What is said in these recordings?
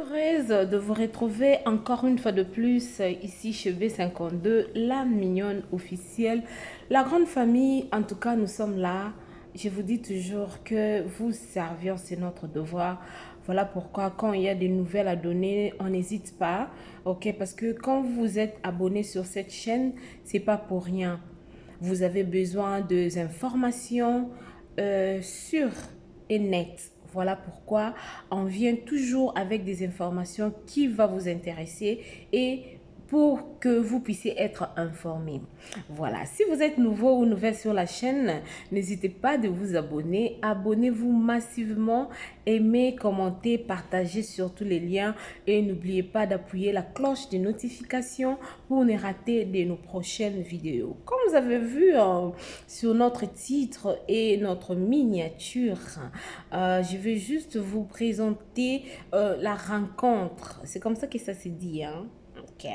Heureuse de vous retrouver encore une fois de plus ici chez B52, la mignonne officielle, la grande famille. En tout cas, nous sommes là. Je vous dis toujours que vous servir, c'est notre devoir. Voilà pourquoi quand il y a des nouvelles à donner, on n'hésite pas, ok? Parce que quand vous êtes abonné sur cette chaîne, c'est pas pour rien. Vous avez besoin d'informations sûres et nettes. Voilà pourquoi on vient toujours avec des informations qui vont vous intéresser et pour que vous puissiez être informés. Voilà, si vous êtes nouveau ou nouvelle sur la chaîne, n'hésitez pas de vous abonner. Abonnez-vous massivement, aimez, commentez, partagez surtout les liens et n'oubliez pas d'appuyer la cloche de notification pour ne rater de nos prochaines vidéos. Comme vous avez vu sur notre titre et notre miniature, je vais juste vous présenter la rencontre. C'est comme ça que ça se dit, hein? Ok.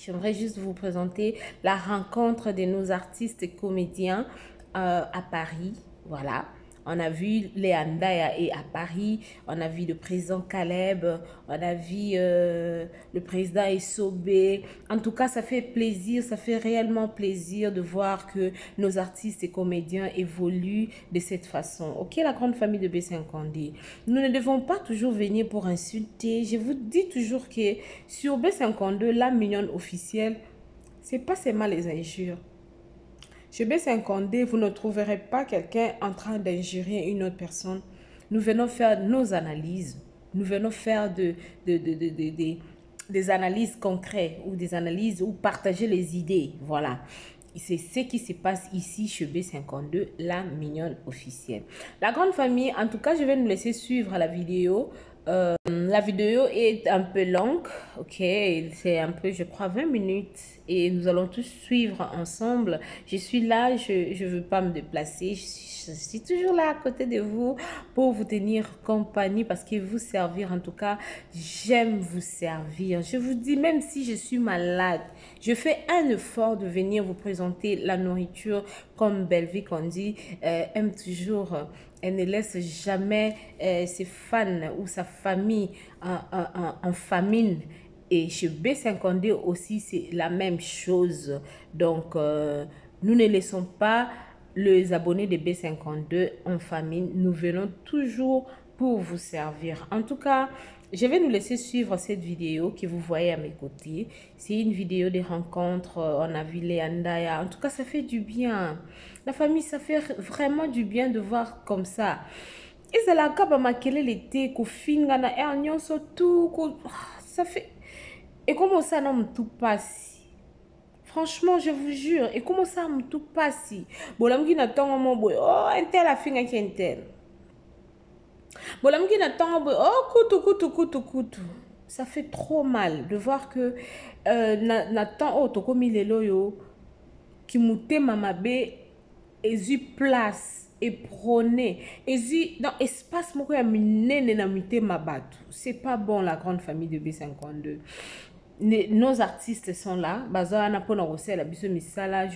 J'aimerais juste vous présenter la rencontre de nos artistes et comédiens à Paris. Voilà. On a vu Léandaya et à Paris, on a vu le président Caleb, on a vu le président Essobé. En tout cas, ça fait plaisir, ça fait réellement plaisir de voir que nos artistes et comédiens évoluent de cette façon. Ok, la grande famille de B50D. Nous ne devons pas toujours venir pour insulter. Je vous dis toujours que sur B52, la mignonne officielle, c'est pas seulement les injures. Chez B50D, vous ne trouverez pas quelqu'un en train d'injurier une autre personne. Nous venons faire nos analyses. Nous venons faire des analyses concrètes ou des analyses ou partager les idées. Voilà. C'est ce qui se passe ici chez B52, la mignonne officielle. La grande famille, en tout cas, je vais nous laisser suivre la vidéo. La vidéo est un peu longue, ok, c'est un peu, je crois, 20 minutes et nous allons tous suivre ensemble. Je suis là, je ne veux pas me déplacer, je suis toujours là à côté de vous pour vous tenir compagnie parce que vous servir, en tout cas, j'aime vous servir. Je vous dis, même si je suis malade, je fais un effort de venir vous présenter la nourriture comme Belvic, on dit, aime toujours... Elle ne laisse jamais ses fans ou sa famille en famine. Et chez B50D aussi, c'est la même chose. Donc, nous ne laissons pas les abonnés de B52 en famine. Nous venons toujours pour vous servir. En tout cas, je vais nous laisser suivre cette vidéo que vous voyez à mes côtés. C'est une vidéo de rencontres. On a vu Léandaya. En tout cas, ça fait du bien. La famille, ça fait vraiment du bien de voir comme ça. Et c'est la capa makelele te ko finga na ernyon so tout ça fait. Et comment ça non tout passe? Franchement, je vous jure. Et comment ça me tout passe? Bon, là, m'ki na tongo mo boy. Oh, un tel a finga qui un tel. Bon, là, m'ki na tongo boy. Oh, kutu. Ça fait trop mal de voir que na temps oh toko mi lelo yo qui mouté mamabe ezu place et prôné ezu dans espace moko ya minene na mité mabatu. C'est pas bon la grande famille de B52. Nos artistes sont là.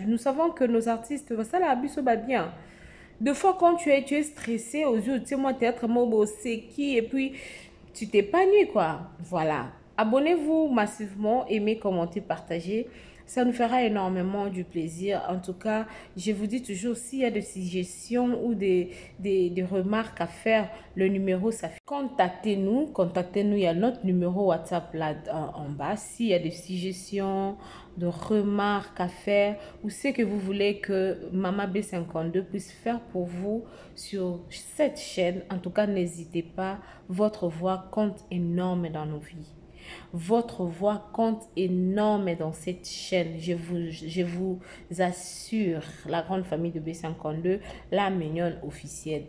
Nous savons que nos artistes bien. Deux fois quand tu es stressé aux yeux, tu sais moi théâtre mobo c'est qui et puis tu t'épanouis quoi. Voilà. Abonnez-vous massivement, aimez, commentez, partagez. Ça nous fera énormément du plaisir. En tout cas, je vous dis toujours, s'il y a des suggestions ou des remarques à faire, le numéro s'affiche. Contactez-nous, il y a notre numéro WhatsApp là en bas. S'il y a des suggestions, de remarques à faire ou ce que vous voulez que Mama B52 puisse faire pour vous sur cette chaîne, en tout cas, n'hésitez pas. Votre voix compte énorme dans nos vies. Votre voix compte énorme dans cette chaîne. Je vous assure, la grande famille de B52, la mignonne officielle.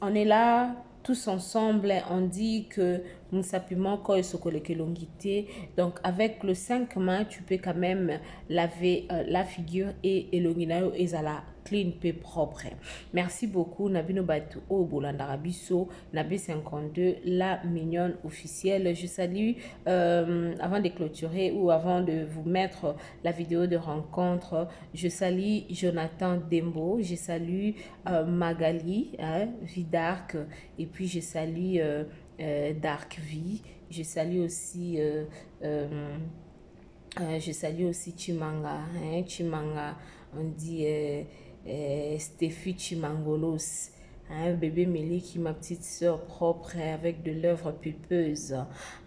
On est là tous ensemble. On dit que nous s'appuyons quand il se collecte l'ongité. Donc avec le 5 mains, tu peux quand même laver la figure et l'onginayo et la clean peu propre. Merci beaucoup. Nabino Batu au Bolandarabiso, Nabi 52, la mignonne officielle. Je salue, avant de clôturer ou avant de vous mettre la vidéo de rencontre, je salue Jonathan Dembo, je salue Magali, hein, Vidarc, et puis je salue Dark Vie. Je salue aussi Chimanga, hein, Chimanga, on dit Stéphie Chimangolos, hein, bébé Mélie, ma petite soeur propre avec de l'œuvre pulpeuse.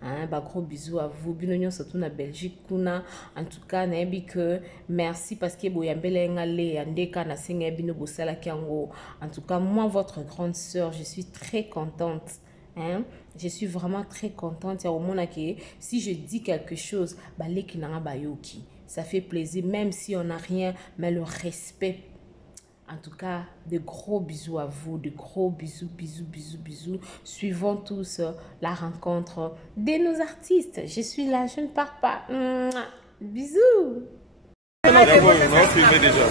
Hein, bah, gros bisous à vous. Binonyo surtout na Belgique kuna. En tout cas, naebi que merci parce que boyambele ngale andeka na senga bino bosala kiango. En tout cas, moi votre grande soeur, je suis très contente. Hein? Je suis vraiment très contente. Si je dis quelque chose, ça fait plaisir, même si on n'a rien, mais le respect. En tout cas, de gros bisous à vous, de gros bisous, bisous, bisous, bisous. Suivons tous la rencontre de nos artistes. Je suis là, je ne pars pas. Bisous. On filmé déjà.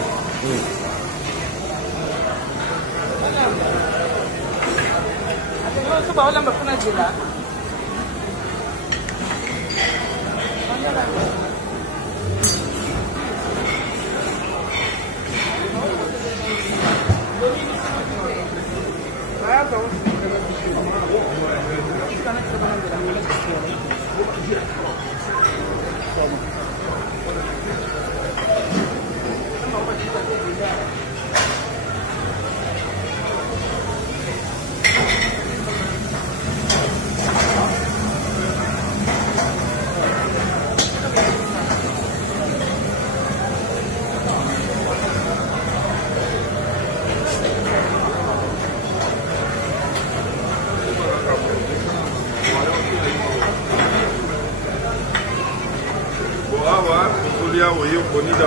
Oyo bonida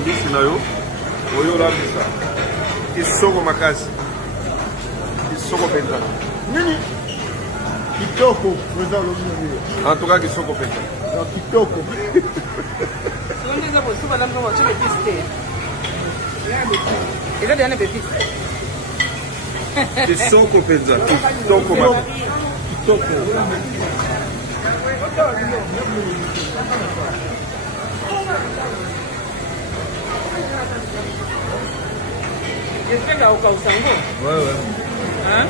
mbisi na yo oyo la bisa isoko makasi isoko penza nini kitoko weza lobino en tout cas kisoko penza kitoko onde za bosuba la mwa chele piste ile dana be piste kisoko penza kitoko makasi kitoko J'espère qu'au Kaousango. Ouais. Hein?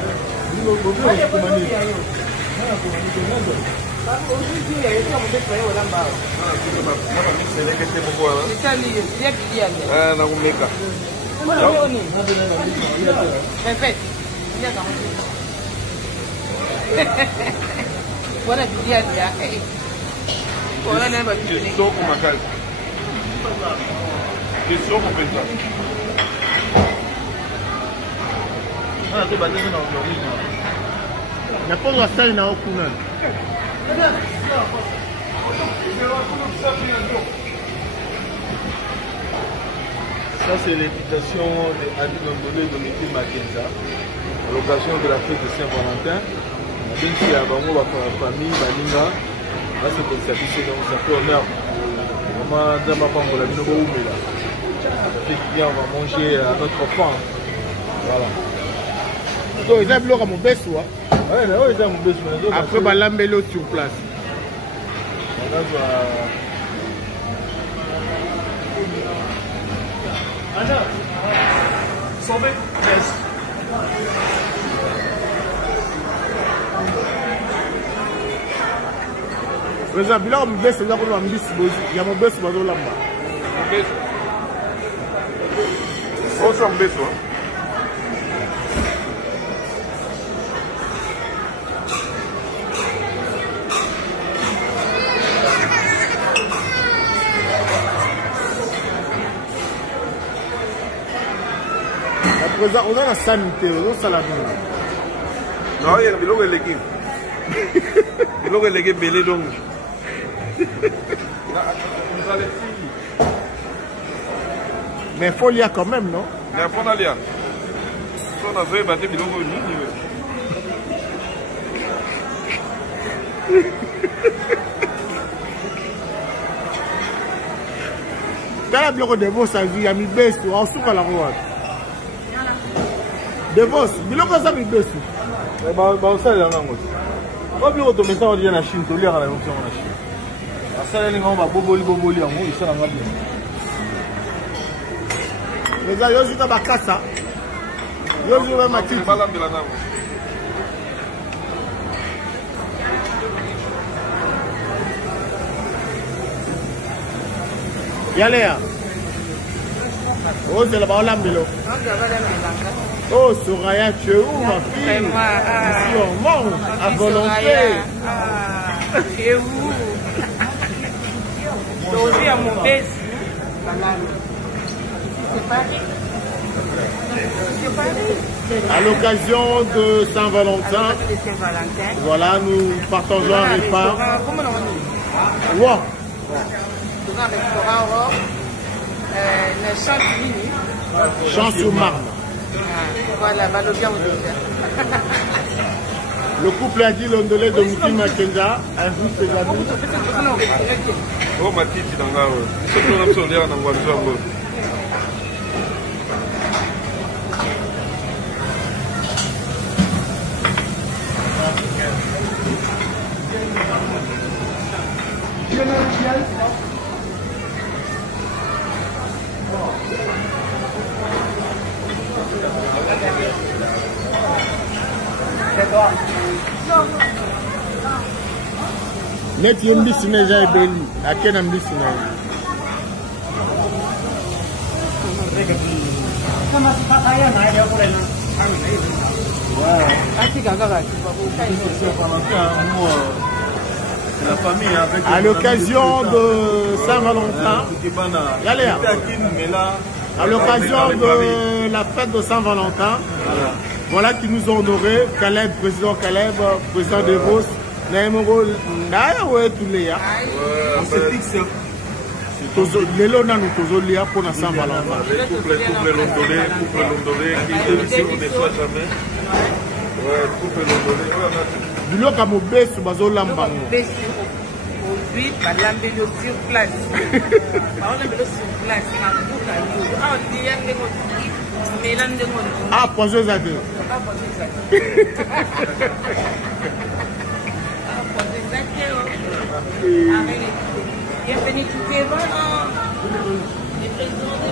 Ça c'est l'invitation de Ali Longolé de Miki Makenza à l'occasion de la fête de Saint-Valentin. Même si à Bango, la famille, Baninga, là c'est comme ça, ça fait honneur. Vraiment, dans ma banque, la Binobo Oumela. Ça fait du bien, on va manger à notre faim. Voilà. Donc, ils ont bloqué mon besso. Ouais, ils ont mon besso. Après, bah, l'ambello sur place. Anna, sauver. Par exemple, là, on baisse, là, on baisse, il y a mon besso, on va là. On s'en baisse, On a la sanité, on a la vie. Non, il y a des gens qui sont les belés donc. Mais il faut lire quand même, non? Mais il faut lire. On a fait battre des gens dans la bloc de vos avis, il y a mis baisse, on souffre à la roi. De vos, il y a mis baisse. Ça, il y a un autre. On peut automatiquement on dit la Chine, tu lis à la fonction en Chine. Ça, il y a un boboli, en haut, il s'en va bien. Les gars, ils ont des casses. Ils ont des matins. Yalea. Oh, c'est là-bas, on l'a mis là. Oh, Soraya, tu es où, ma fille? Ici, on mange à volonté. Tu es où? Aujourd'hui, à mon baiser. À l'occasion de Saint-Valentin, voilà, nous partageons un repas. Wow. Champs-sur-Marne. Voilà, le couple a dit l'ondolé de Mouti Makenza ajoute ses amis. Oh, ma petite, c'est dans la rue. C'est ce qu'on a besoin de dire dans la rue. Net yembi sineja ebeli akena mbi sineja à l'occasion de Saint-Valentin, à l'occasion de la fête de Saint-Valentin, voilà qui nous ont honorés, Caleb, président de Vos, Naimoro, Naya, tous les gars. On se fixe. Les lots nous tous les pour Saint-Valentin. Couple l'ondolé, qui est ici, on ne soit jamais. Ouais, couple l'ondolé. Du lot à mon bête, sur Bazo Lambango. Aujourd'hui, on l'embellit sur place. On l'embellit sur place. Ah, poisson à deux. Bienvenue tout le monde. Les présidents de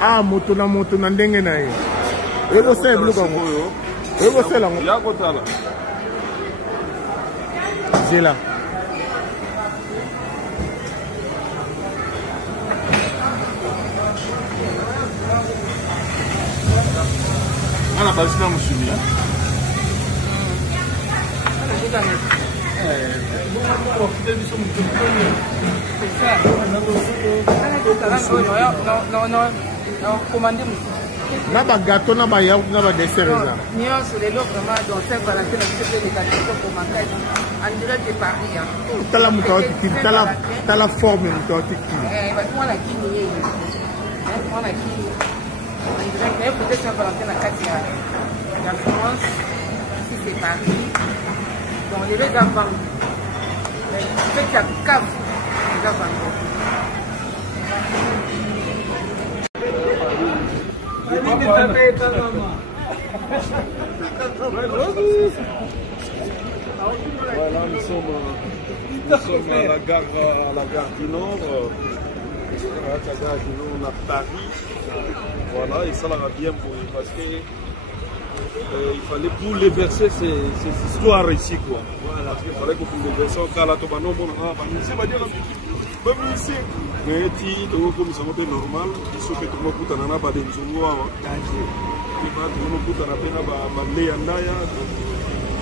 Ah, moto na ndenge na ye. Ebo se blu kango. Ebo se la ngo. Ya kotala. Zela. Ana basi na musumi. Na ba gâteau na ba yaourt na ba dessert ça. Nion sur les lots vraiment dans Saint-Valentin c'est des gâteaux pour manger en direct de Paris hein. Tala mutawati tala forme mutawati ki. Parce que moi la qui ni moi la qui en direct peut-être Saint-Valentin na Katia. La France ici c'est Paris. Donc les gars vendent. Mais fait qu'il y a cave les gars vendent. Voilà, nous sommes à la gare du Nord. À la gare du Nord, on a Paris. Voilà, et ça l'a bien pour parce que il fallait pour les verser ces histoires ici quoi. Voilà, parce qu'il fallait que pour les verser au cas là, tout le monde va dire même ici. Mais si tu veux comme ça normal, il faut que tu me coûtes un pas de nzungu wa danger. Tu vas tu me coûtes un peu ba leya ndaya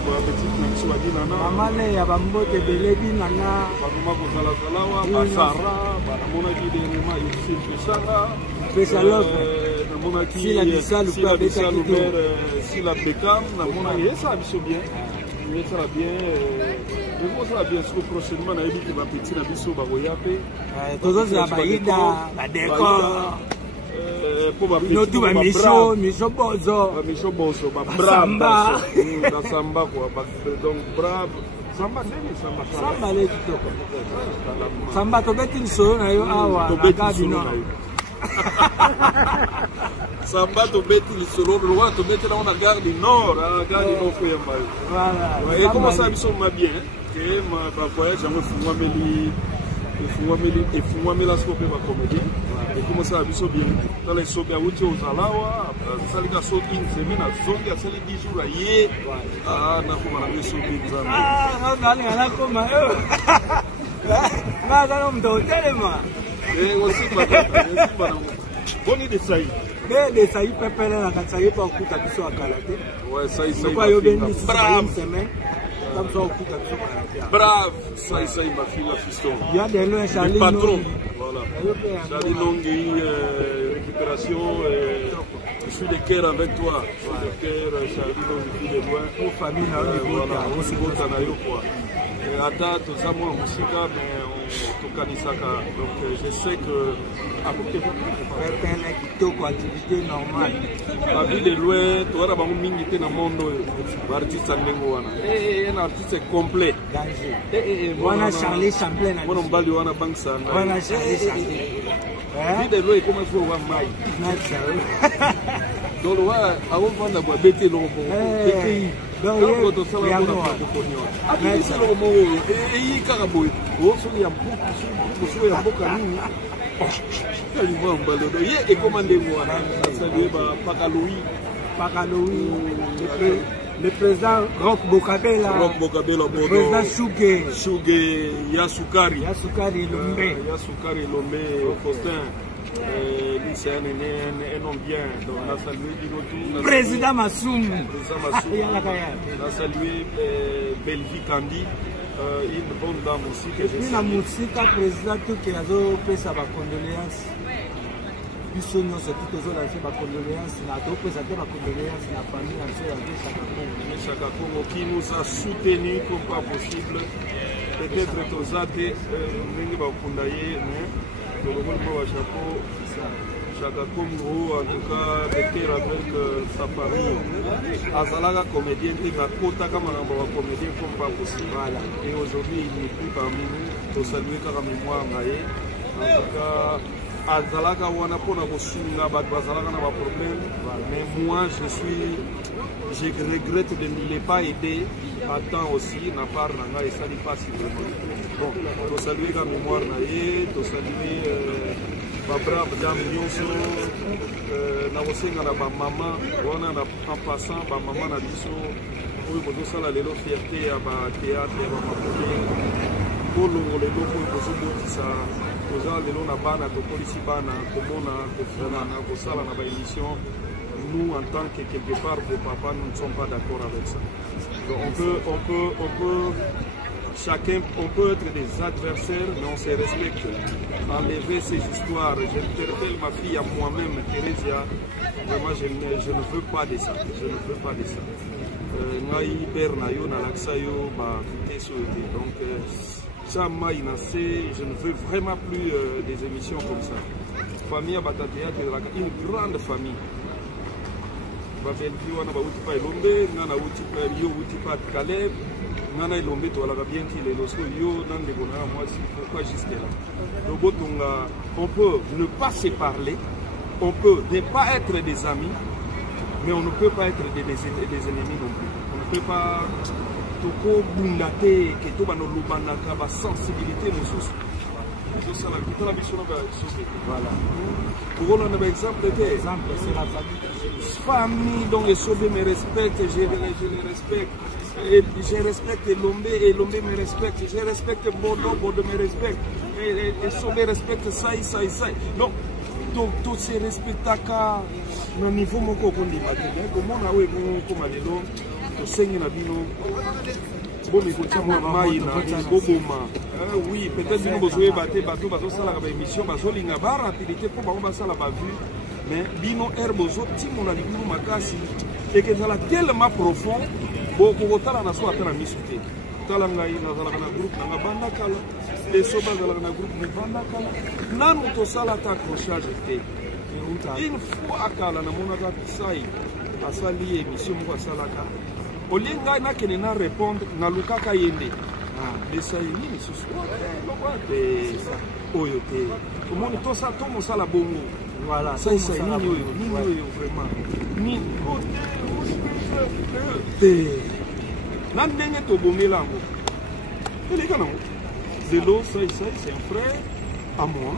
ba petit na biso ba dina na amale ya bambote belebi nanga ba kuma ko sala salawa ba sara ba mona ki de ma yusi pesanga pesalof na mona ki si la bisalu pa beta ki si la bekam na mona yesa biso bien. Ça va bien. Ça va bien. Sur prochainement, on a dit que ma petite a biso ba goyape. Todos la baïda, la décor. Nous tous, Micho Bozo. Micho Bozo, brave. Dans Samba, quoi. Donc, brave. Samba, Samba, les kitoko. Samba, tu bêtis le son, awa, la gare du Nord. Samba, tu bêtis le son, le roi, tu bêtis là, on a gare du Nord, la gare du Nord, voilà. Et comment ça, ils sont bien? Et ma voyage, j'ai fumé la scope ma comédie et comment ça biso bien dans les sobe ya wuti ozalawa sali ka so une semaine à zongi à sali 10 jours yé na kuma na biso bien na koma na za ndo telema aussi pas boni de ça de ça pepele na katsaye pa okuta biso akalate ouais ça quoi yo ben une semaine. Brave, ça ma fille, la fiston. Il y a des lois, Charlie. Le patron, voilà. Charlie Nongui, récupération. Je suis de cœur avec toi. Je suis de cœur, Charlie Nongui, de loin. Pour famille, voilà, aussi beau Tanayo, quoi. À date, nous avons un musica, mais on Kanisaka. Donc, je sais que. Activité normale. La vie de loin, tu vois, dans le monde, l'artiste est un artiste complet. Voilà Charlie Champlain. Voilà Bank Sana. Voilà Charlie Champlain. La vie de loin, comment il faut voir Maï. Donc, avant de voir BT Lobo. Donc, il y a un le président Roch Bokabela, le président Chougué, Yasukari Lombe, Faustin, c'est un homme bien, donc on a salué président Massoum, on a salué Belvi Kandi, une bonne dame aussi. Et puis la musique, président qui a fait sa condoléance. Biso nyonso tout ozolakisa bacondoléance na topesate bacondoléance na famille na biso ya Chaka Congo qui nous a soutenus comme pas possible. Peut-être tozate ndenge bakunda ye mais tolongoli mpo bachapeau Chaka Congo en tout cas de cœur avec sa famille azalaka comédien te nakotaka makambo ya comédien comme pas possible et aujourd'hui il n'est plus parmi nous tosalue kaka mémoire na ye en tout cas azalaka wana pona kosunga bato bazalaka na problème mais moi je regrette de ne l'ai pas aidé à temps aussi na part na ngai esali pasi vraiment bon tosalue ka mémoire na ye tosalue babrave dame nyonso na kosenga na bamama wana en passant bamama na biso oyo bozosala lelo fierté ya batéâtre ya bamapole bolongo lelo oyo bozobotisa toza lelo na bana tokolisi bana komona kofrana kosala na baémission nous en tant que quelque part vos papas nous ne sommes pas d'accord avec ça. Donc on peut chacun, on peut être des adversaires mais on se respecte. Enlever ces histoires, j'interpelle ma fille à moi-même, Thérésia, vraiment je ne veux pas de ça, je ne veux pas de ça. Ngai Bernayo na laksayo ba vitesse donc jamais je ne veux vraiment plus des émissions comme ça. Famille Batatea, une grande famille. Babelki wana bauti pa Elombe, ngana uti pa yo uti pa Caleb, ngana Elombe to ala bien qu'il est lorsque yo dans les bonheur moi si pourquoi jusqu'à là. Donc on peut ne pas se parler, on peut ne pas être des amis, mais on ne peut pas être des ennemis non plus. On ne peut pas toko bundate que to bano lubandaka ba sensibilité mosusu. Ça la toute la mission de la société. Voilà. Pour on a un exemple, c'est la famille dont les Sobé me respectent, je les respecte. Et je respecte Lombe et Lombe me respecte. Je respecte Bordeaux, Bordeaux me respecte. Et Sobé respecte ça. Donc, tout se respecte à un niveau moko kondi batté. Comme on a eu comme à l'élo, tout saigne na bino. Bon, mais oui, peut-être que vous avez battu bateau, la émission, la rapidité pour la vue, mais bino herbozo, timon a dit makasi, et que ça tellement profond, beaucoup de temps, on a soit à la mission. Talangaï, dans un groupe, dans la bande à cala, les soldats dans un groupe, dans la bande à cala, là, nous avons ça l'accrochage. une fois akala na monaka sai asali émission moko asalaka olinga nakende na répondre na lukaka yende desai nini susu oyo te omoni tomosala bongo voilà sai nini oyo vraiment nini te na ndenge tobongela yango eleka nango zelo sai c'est un frère à moi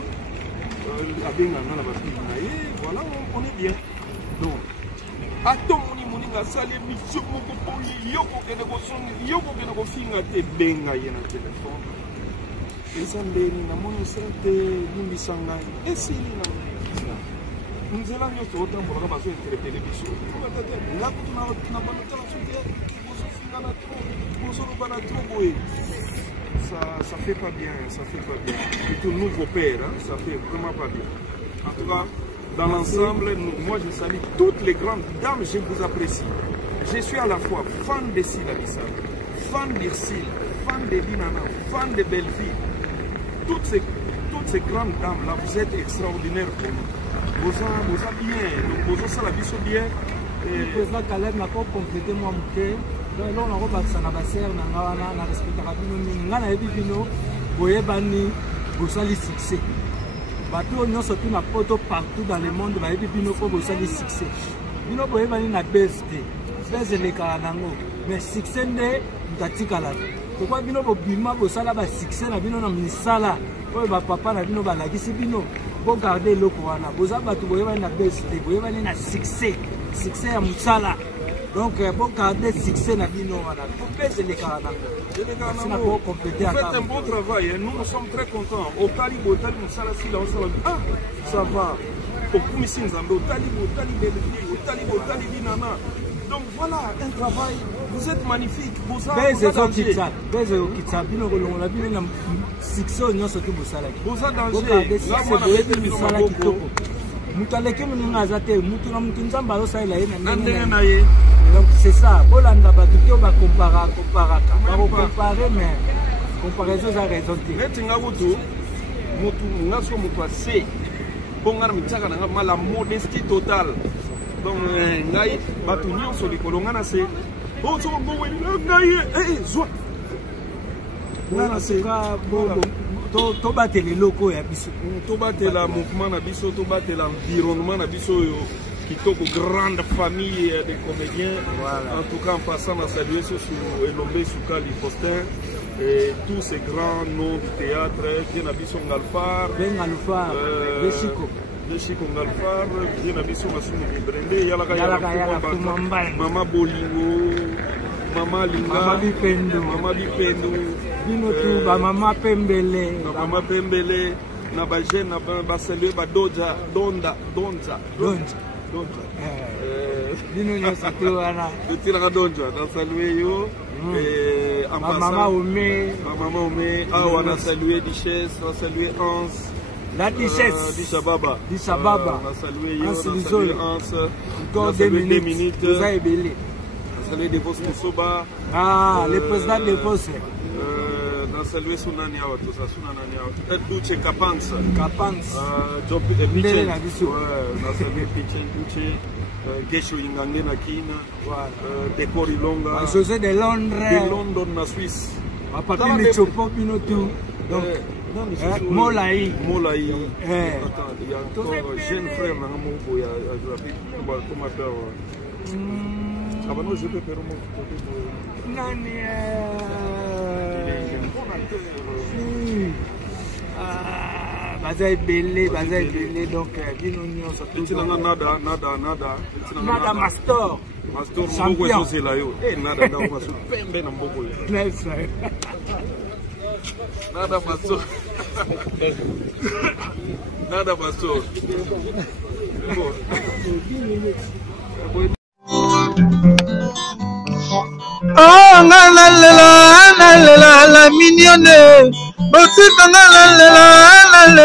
abenganga na bapili na ye voilà on est bien donc atomoni moninga asali émission moko mpo yo kokende kofinga te benga ye na telefone eza ndeni namoni esa te limbisa ngai esili na nzela nyonso otambolaka bazointerpele biso ngakutu na banotala so te bozofinga na tro bozoloba na tro boye ça fait pas bien, ça fait pas bien. Et tout nouveau père, hein, ça fait vraiment pas bien. En tout cas, dans l'ensemble, moi je salue toutes les grandes dames, je vous apprécie. Je suis à la fois fan de Sila Lissa, fan d'Irsile, fan de Dinana, fan de Belleville. Toutes ces grandes dames là, vous êtes extraordinaires pour nous. Vous êtes bien, vous êtes la vie bien. Le président Caleb n'a pas complété moi mon là on a rebattu na baser na respectera bino nga na yebi bino boyebani bosali succès bato nyonso tu na poto partout dans le monde bayebi bino po bosali succès bino boyebani na BSD lekala nango mais succès nde mutatikala pourquoi bino bobima bosala ba succès na bino na misala oyo bapapa na bino balakisi bino bogarde eloko wana boza bato boyebani na BSD boyebani na succès ya mosala. Donc, bon garder succès dans le monde. Vous faites un bon travail, nous sommes très contents. Au Talibo, ah, ça va. Au Koumissin Zambo, au Talibo, Nana. Donc voilà, un travail. Vous êtes magnifique. Vous avez danger. Donc c'est ça, Bolanda Batuto va comparer, mais comparaison a raison. La modestie totale. Donc, ngai batunion sur les colonganas c'est to battre les locaux ya biso to battre la mouvement na biso to battre l'environnement na biso kitoko grande famille de comédiens. Voilà. En tout cas en passant à saluer sur Elombe Soukali Faustin et tous ces grands noms du théâtre bien biso Ngalfar de Chico Ngalfar bien biso Masumu Brende yala Mama Bolingo Mama Linga Mama Bipendo bino tu ba Mama Pembele na ba jeune na ba saluer ba Donza bino nyonso tu wana totila Donza na saluer yo en passant Mama Ome awa na saluer Duchesse na saluer Hans la Duchesse Dishababa na saluer yo na saluer Hans encore 2 minutes vous avez belé na saluer Devos Mosoba le président de Devos na saluer Sunani awa to sa Sunani awa Duche Kapansa Job Piche na biso na saluer Piche Duche Gesho Ingange na Kina Dekori Longa José de London na Suisse Papi Michopo bino tu donc Molaï il y a encore jeune frère na moko ya comment faire abano je peux faire mon nani baza ebele donc bino nyonso nada Mastor mboko ezozela yo nada ndango masu pembe na mboko yo nada Mastor oh la mignonne,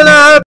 la